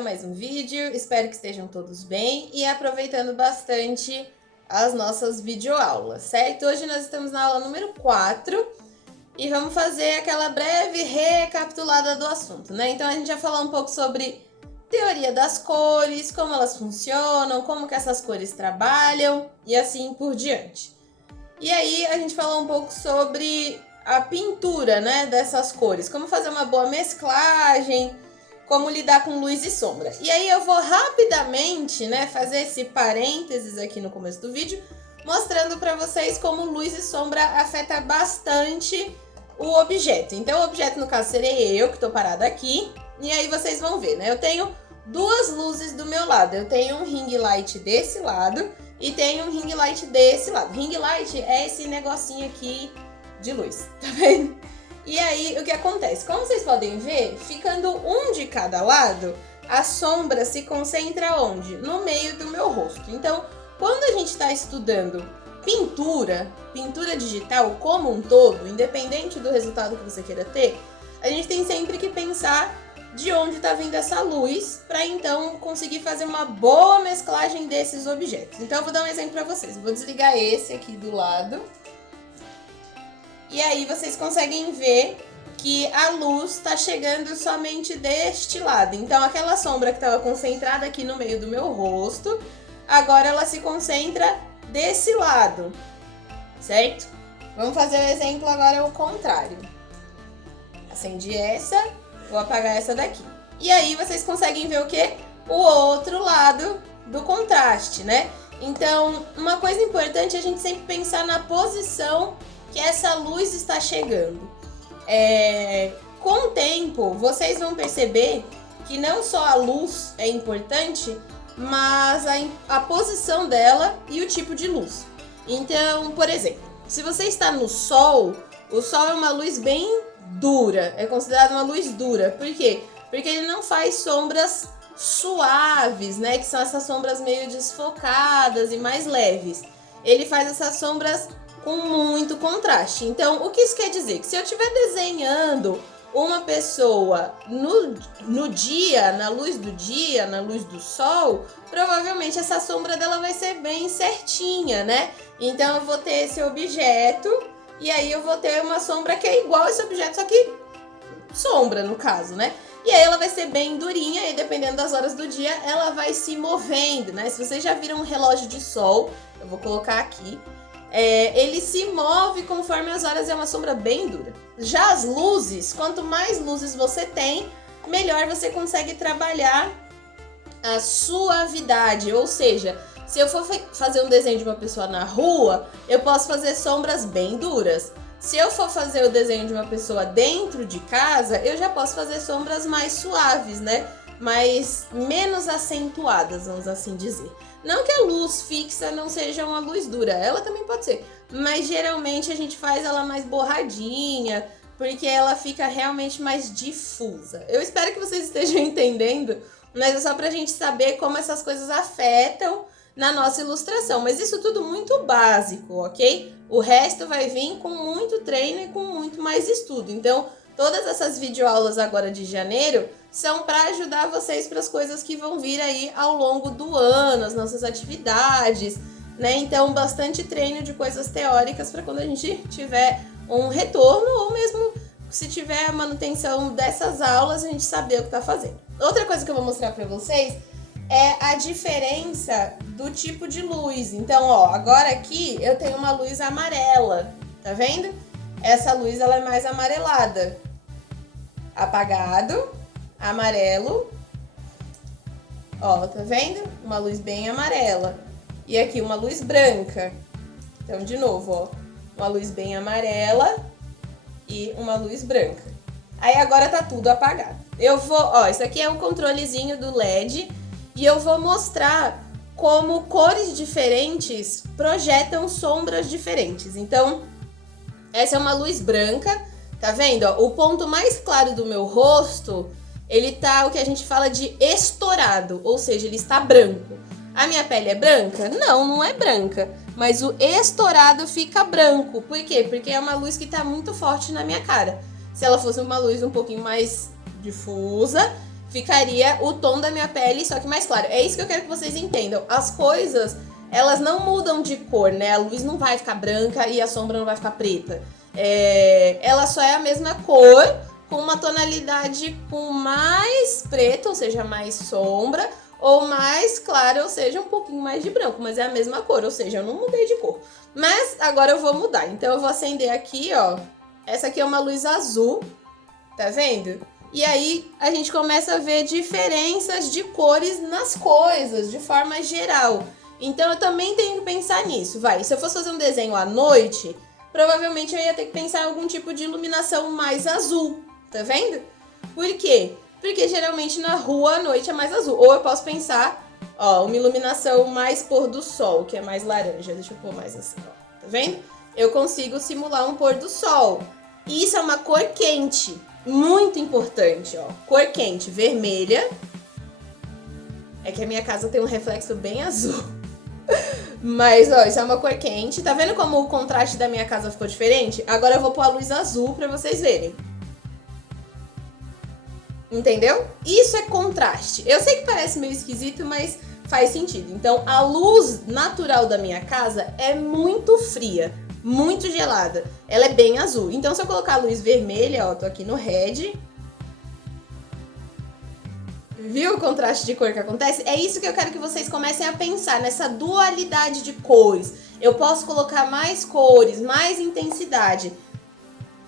a mais um vídeo, espero que estejam todos bem e aproveitando bastante as nossas videoaulas, certo? Hoje nós estamos na aula número 4 e vamos fazer aquela breve recapitulada do assunto, né? Então a gente vai falar um pouco sobre teoria das cores, como elas funcionam, como que essas cores trabalham e assim por diante. E aí a gente falou um pouco sobre a pintura, né, dessas cores, como fazer uma boa mesclagem, como lidar com luz e sombra. E aí eu vou rapidamente, né, fazer esse parênteses aqui no começo do vídeo, mostrando para vocês como luz e sombra afeta bastante o objeto. Então o objeto, no caso, serei eu, que estou parada aqui, e aí vocês vão ver, né, eu tenho duas luzes do meu lado. Eu tenho um ring light desse lado e tenho um ring light desse lado. Ring light é esse negocinho aqui de luz, tá vendo? E aí, o que acontece? Como vocês podem ver, ficando um de cada lado, a sombra se concentra onde? No meio do meu rosto. Então, quando a gente está estudando pintura digital como um todo, independente do resultado que você queira ter, a gente tem sempre que pensar de onde está vindo essa luz, para então conseguir fazer uma boa mesclagem desses objetos. Então, eu vou dar um exemplo para vocês. Eu vou desligar esse aqui do lado. E aí vocês conseguem ver que a luz está chegando somente deste lado. Então aquela sombra que estava concentrada aqui no meio do meu rosto, agora ela se concentra desse lado, certo? Vamos fazer o exemplo agora ao contrário. Acendi essa, vou apagar essa daqui. E aí vocês conseguem ver o quê? O outro lado do contraste, né? Então, uma coisa importante é a gente sempre pensar na posição que essa luz está chegando. Com o tempo, vocês vão perceber que não só a luz é importante, mas a posição dela e o tipo de luz. Então, por exemplo, se você está no sol, o sol é uma luz bem dura, é considerado uma luz dura. Por quê? Porque ele não faz sombras suaves, né? Que são essas sombras meio desfocadas e mais leves. Ele faz essas sombras com muito contraste. Então, o que isso quer dizer? Que se eu estiver desenhando uma pessoa no dia, na luz do dia, na luz do sol, provavelmente essa sombra dela vai ser bem certinha, né? Então, eu vou ter esse objeto e aí eu vou ter uma sombra que é igual a esse objeto, só que sombra, no caso, né? E aí ela vai ser bem durinha e dependendo das horas do dia, ela vai se movendo, né? Se vocês já viram um relógio de sol, eu vou colocar aqui, ele se move conforme as horas, é uma sombra bem dura. Já as luzes, quanto mais luzes você tem, melhor você consegue trabalhar a suavidade. Ou seja, se eu for fazer um desenho de uma pessoa na rua, eu posso fazer sombras bem duras. Se eu for fazer o desenho de uma pessoa dentro de casa, eu já posso fazer sombras mais suaves, né? Mas menos acentuadas, vamos assim dizer. Não que a luz fixa não seja uma luz dura, ela também pode ser. Mas geralmente a gente faz ela mais borradinha, porque ela fica realmente mais difusa. Eu espero que vocês estejam entendendo, mas é só pra gente saber como essas coisas afetam na nossa ilustração. Mas isso tudo muito básico, ok? O resto vai vir com muito treino e com muito mais estudo. Então, todas essas videoaulas agora de janeiro são para ajudar vocês para as coisas que vão vir aí ao longo do ano, as nossas atividades, né? Então, bastante treino de coisas teóricas para quando a gente tiver um retorno ou mesmo se tiver a manutenção dessas aulas, a gente saber o que está fazendo. Outra coisa que eu vou mostrar para vocês é a diferença do tipo de luz. Então, ó, agora aqui eu tenho uma luz amarela, tá vendo? Essa luz ela é mais amarelada. Apagado, amarelo. Ó, tá vendo? Uma luz bem amarela. E aqui uma luz branca. Então, de novo, ó, uma luz bem amarela e uma luz branca. Aí agora tá tudo apagado. Eu vou, ó, isso aqui é o controlezinho do LED e eu vou mostrar como cores diferentes projetam sombras diferentes. Então, essa é uma luz branca, tá vendo? Ó, o ponto mais claro do meu rosto, ele tá o que a gente fala de estourado, ou seja, ele está branco. A minha pele é branca? Não, não é branca, mas o estourado fica branco. Por quê? Porque é uma luz que tá muito forte na minha cara. Se ela fosse uma luz um pouquinho mais difusa, ficaria o tom da minha pele, só que mais claro. É isso que eu quero que vocês entendam. As coisas, elas não mudam de cor, né? A luz não vai ficar branca e a sombra não vai ficar preta. Ela só é a mesma cor, com uma tonalidade com mais preto, ou seja, mais sombra, ou mais claro, ou seja, um pouquinho mais de branco, mas é a mesma cor, ou seja, eu não mudei de cor. Mas agora eu vou mudar, então eu vou acender aqui, ó. Essa aqui é uma luz azul, tá vendo? E aí a gente começa a ver diferenças de cores nas coisas, de forma geral. Então eu também tenho que pensar nisso, vai. Se eu fosse fazer um desenho à noite, provavelmente eu ia ter que pensar em algum tipo de iluminação mais azul, tá vendo? Por quê? Porque geralmente na rua à noite é mais azul. Ou eu posso pensar, ó, uma iluminação mais pôr do sol, que é mais laranja. Deixa eu pôr mais assim, ó. Tá vendo? Eu consigo simular um pôr do sol. E isso é uma cor quente, muito importante, ó. Cor quente, vermelha. É que a minha casa tem um reflexo bem azul. Mas, ó, isso é uma cor quente. Tá vendo como o contraste da minha casa ficou diferente? Agora eu vou pôr a luz azul pra vocês verem. Entendeu? Isso é contraste. Eu sei que parece meio esquisito, mas faz sentido. Então, a luz natural da minha casa é muito fria, muito gelada. Ela é bem azul. Então, se eu colocar a luz vermelha, ó, tô aqui no red. Viu o contraste de cor que acontece? É isso que eu quero que vocês comecem a pensar, nessa dualidade de cores. Eu posso colocar mais cores, mais intensidade.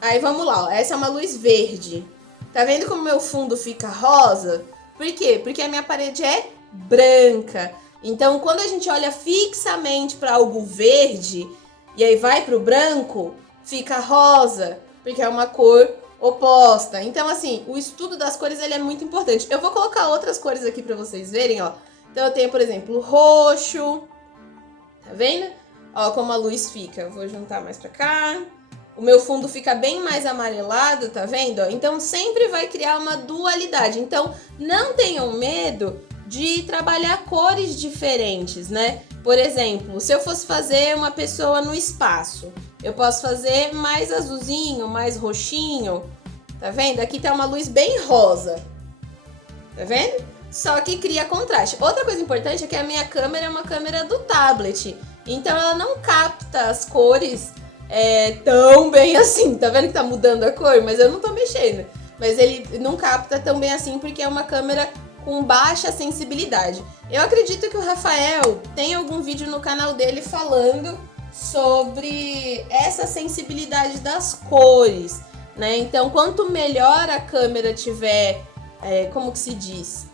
Aí, vamos lá, ó. Essa é uma luz verde. Tá vendo como meu fundo fica rosa? Por quê? Porque a minha parede é branca. Então, quando a gente olha fixamente para algo verde e aí vai pro branco, fica rosa, porque é uma cor oposta. Então, assim, o estudo das cores ele é muito importante. Eu vou colocar outras cores aqui para vocês verem, ó. Então, eu tenho, por exemplo, roxo. Tá vendo? Ó, como a luz fica. Eu vou juntar mais pra cá. O meu fundo fica bem mais amarelado, tá vendo? Então, sempre vai criar uma dualidade. Então, não tenham medo de trabalhar cores diferentes, né? Por exemplo, se eu fosse fazer uma pessoa no espaço, eu posso fazer mais azulzinho, mais roxinho. Tá vendo? Aqui tá uma luz bem rosa. Tá vendo? Só que cria contraste. Outra coisa importante é que a minha câmera é uma câmera do tablet. Então, ela não capta as cores tão bem assim. Tá vendo que tá mudando a cor? Mas eu não tô mexendo. Mas ele não capta tão bem assim porque é uma câmera com baixa sensibilidade. Eu acredito que o Rafael tem algum vídeo no canal dele falando sobre essa sensibilidade das cores, né? Então, quanto melhor a câmera tiver, como que se diz?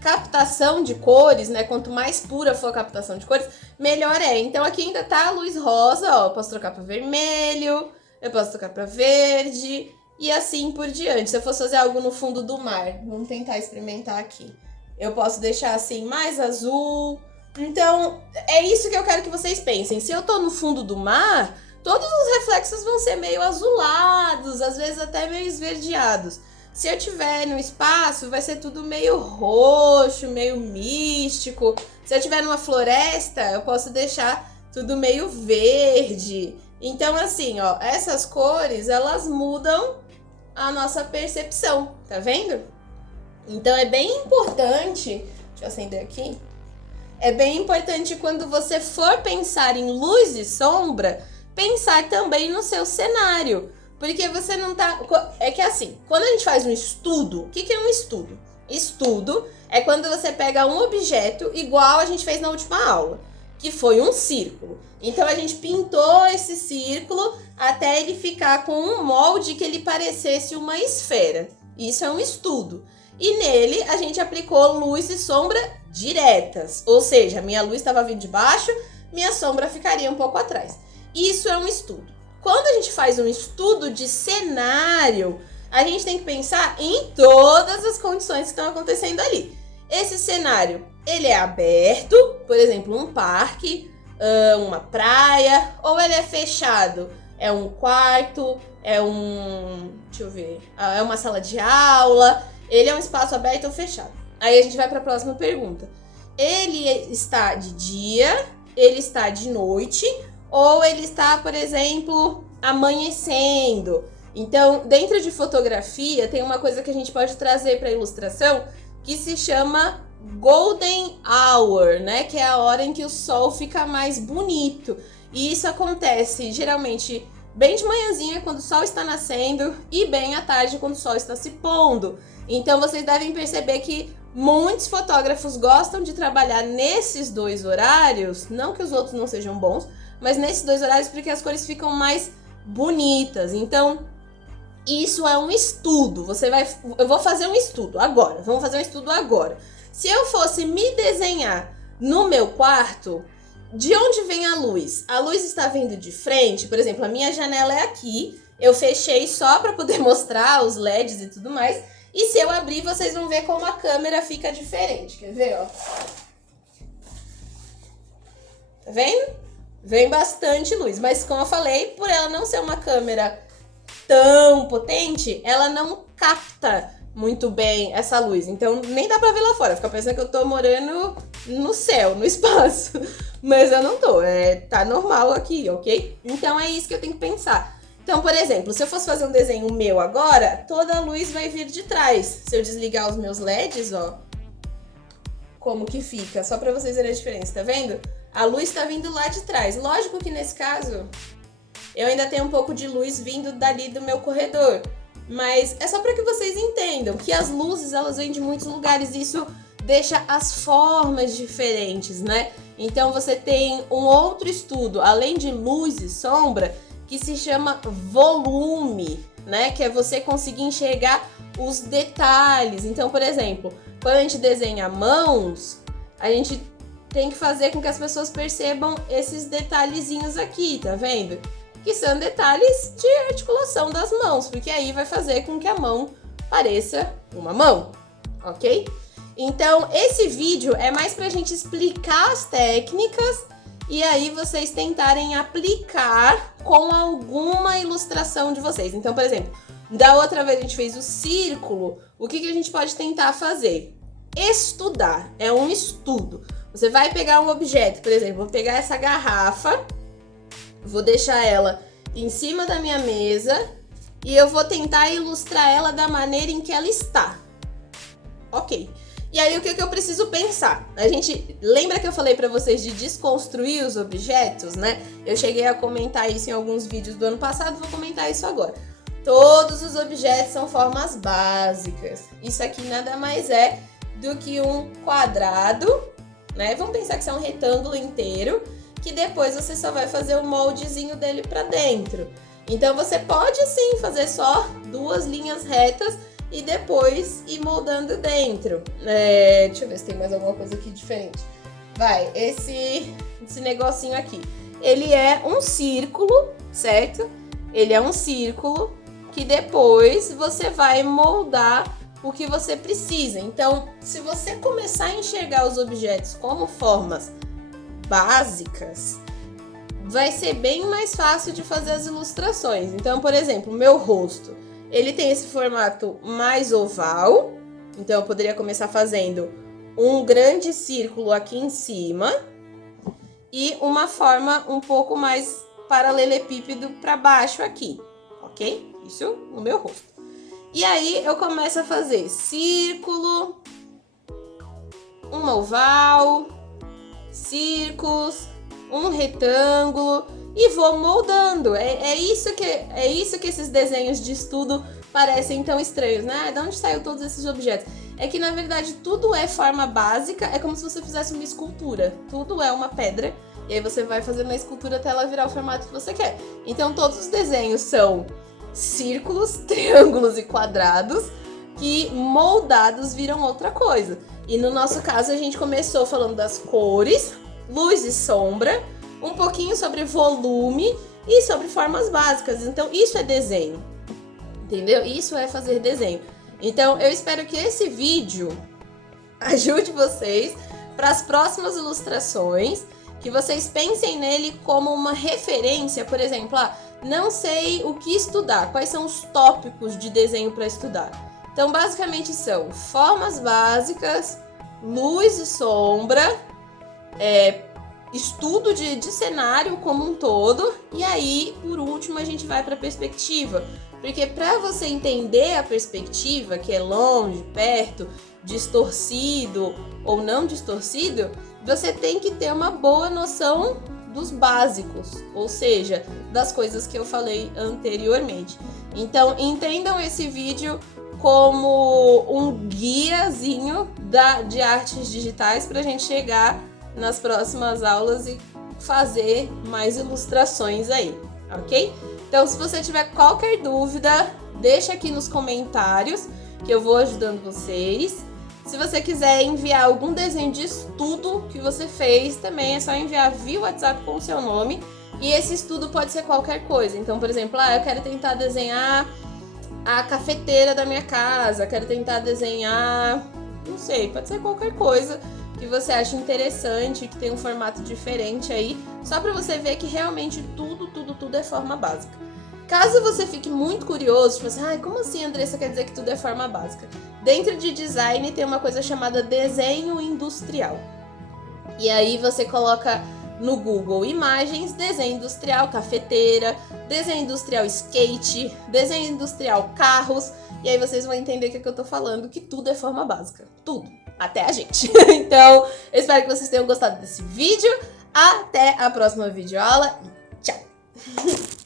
Captação de cores, né? Quanto mais pura for a captação de cores, melhor é. Então aqui ainda tá a luz rosa, ó. Eu posso trocar para vermelho, eu posso trocar para verde e assim por diante. Se eu fosse fazer algo no fundo do mar, vamos tentar experimentar aqui. Eu posso deixar assim mais azul. Então é isso que eu quero que vocês pensem. Se eu tô no fundo do mar, todos os reflexos vão ser meio azulados, às vezes até meio esverdeados. Se eu tiver no espaço, vai ser tudo meio roxo, meio místico. Se eu tiver numa floresta, eu posso deixar tudo meio verde. Então, assim, ó, essas cores, elas mudam a nossa percepção, tá vendo? Então, é bem importante... Deixa eu acender aqui. É bem importante quando você for pensar em luz e sombra, pensar também no seu cenário. Porque você não tá... É que assim, quando a gente faz um estudo... O que é um estudo? Estudo é quando você pega um objeto igual a gente fez na última aula, que foi um círculo. Então a gente pintou esse círculo até ele ficar com um molde que ele parecesse uma esfera. Isso é um estudo. E nele a gente aplicou luz e sombra diretas. Ou seja, minha luz estava vindo de baixo, minha sombra ficaria um pouco atrás. Isso é um estudo. Quando a gente faz um estudo de cenário, a gente tem que pensar em todas as condições que estão acontecendo ali. Esse cenário, ele é aberto, por exemplo, um parque, uma praia, ou ele é fechado? É um quarto, deixa eu ver, é uma sala de aula, ele é um espaço aberto ou fechado? Aí a gente vai para a próxima pergunta. Ele está de dia, ele está de noite, ou ele está, por exemplo, amanhecendo. Então, dentro de fotografia, tem uma coisa que a gente pode trazer para ilustração que se chama Golden Hour, né? Que é a hora em que o sol fica mais bonito. E isso acontece geralmente bem de manhãzinha, quando o sol está nascendo, e bem à tarde, quando o sol está se pondo. Então, vocês devem perceber que muitos fotógrafos gostam de trabalhar nesses dois horários, não que os outros não sejam bons, mas nesses dois horários porque as cores ficam mais bonitas. Então, isso é um estudo. Eu vou fazer um estudo agora. Vamos fazer um estudo agora. Se eu fosse me desenhar no meu quarto, de onde vem a luz? A luz está vindo de frente, por exemplo, a minha janela é aqui. Eu fechei só para poder mostrar os LEDs e tudo mais. E se eu abrir, vocês vão ver como a câmera fica diferente. Quer ver, ó? Tá vendo? Vem bastante luz. Mas como eu falei, por ela não ser uma câmera tão potente, ela não capta muito bem essa luz. Então nem dá pra ver lá fora. Fica pensando que eu tô morando no céu, no espaço. Mas eu não tô. Tá normal aqui, ok? Então é isso que eu tenho que pensar. Então, por exemplo, se eu fosse fazer um desenho meu agora, toda a luz vai vir de trás. Se eu desligar os meus LEDs, ó, como que fica? Só pra vocês verem a diferença, tá vendo? A luz tá vindo lá de trás. Lógico que nesse caso, eu ainda tenho um pouco de luz vindo dali do meu corredor. Mas é só pra que vocês entendam que as luzes, elas vêm de muitos lugares e isso deixa as formas diferentes, né? Então você tem um outro estudo, além de luz e sombra, que se chama volume, né? Que é você conseguir enxergar os detalhes. Então, por exemplo, quando a gente desenha mãos, a gente tem que fazer com que as pessoas percebam esses detalhezinhos aqui, tá vendo? Que são detalhes de articulação das mãos, porque aí vai fazer com que a mão pareça uma mão, ok? Então, esse vídeo é mais pra gente explicar as técnicas e aí vocês tentarem aplicar com alguma ilustração de vocês. Então, por exemplo, da outra vez a gente fez o círculo, o que a gente pode tentar fazer? Estudar, é um estudo. Você vai pegar um objeto, por exemplo, vou pegar essa garrafa, vou deixar ela em cima da minha mesa e eu vou tentar ilustrar ela da maneira em que ela está. Ok. E aí, o que eu preciso pensar? A gente lembra que eu falei pra vocês de desconstruir os objetos, né? Eu cheguei a comentar isso em alguns vídeos do ano passado, vou comentar isso agora. Todos os objetos são formas básicas. Isso aqui nada mais é do que um quadrado, né? Vamos pensar que isso é um retângulo inteiro, que depois você só vai fazer o moldezinho dele pra dentro. Então, você pode sim fazer só duas linhas retas e depois ir moldando dentro. Deixa eu ver se tem mais alguma coisa aqui diferente. Vai, esse negocinho aqui. Ele é um círculo, certo? Ele é um círculo que depois você vai moldar o que você precisa. Então, se você começar a enxergar os objetos como formas básicas, vai ser bem mais fácil de fazer as ilustrações. Então, por exemplo, o meu rosto, ele tem esse formato mais oval, então eu poderia começar fazendo um grande círculo aqui em cima e uma forma um pouco mais paralelepípedo para baixo aqui, ok? Isso no meu rosto. E aí eu começo a fazer círculo, um oval, círculos, um retângulo e vou moldando. É isso que esses desenhos de estudo parecem tão estranhos, né? De onde saiu todos esses objetos? É que na verdade tudo é forma básica, é como se você fizesse uma escultura. Tudo é uma pedra e aí você vai fazendo a escultura até ela virar o formato que você quer. Então todos os desenhos são círculos, triângulos e quadrados que moldados viram outra coisa. E no nosso caso a gente começou falando das cores, luz e sombra, um pouquinho sobre volume e sobre formas básicas. Então isso é desenho, entendeu? Isso é fazer desenho. Então eu espero que esse vídeo ajude vocês para as próximas ilustrações, que vocês pensem nele como uma referência. Por exemplo, não sei o que estudar, quais são os tópicos de desenho para estudar. Então basicamente são formas básicas, luz e sombra, estudo de cenário como um todo, e aí, por último, a gente vai para a perspectiva. Porque para você entender a perspectiva, que é longe, perto, distorcido ou não distorcido, você tem que ter uma boa noção dos básicos, ou seja, das coisas que eu falei anteriormente. Então, entendam esse vídeo como um guiazinho de artes digitais para a gente chegar nas próximas aulas e fazer mais ilustrações aí, ok? Então, se você tiver qualquer dúvida, deixa aqui nos comentários que eu vou ajudando vocês. Se você quiser enviar algum desenho de estudo que você fez, também é só enviar via WhatsApp com o seu nome. E esse estudo pode ser qualquer coisa. Então, por exemplo, eu quero tentar desenhar a cafeteira da minha casa, quero tentar desenhar, não sei, pode ser qualquer coisa que você acha interessante, que tem um formato diferente aí, só para você ver que realmente tudo é forma básica. Caso você fique muito curioso, tipo assim, como assim, Andressa, quer dizer que tudo é forma básica? Dentro de design tem uma coisa chamada desenho industrial. E aí você coloca no Google imagens, desenho industrial cafeteira, desenho industrial skate, desenho industrial carros, e aí vocês vão entender o que eu tô falando, que tudo é forma básica. Tudo. Até a gente. Então, eu espero que vocês tenham gostado desse vídeo. Até a próxima videoaula e tchau!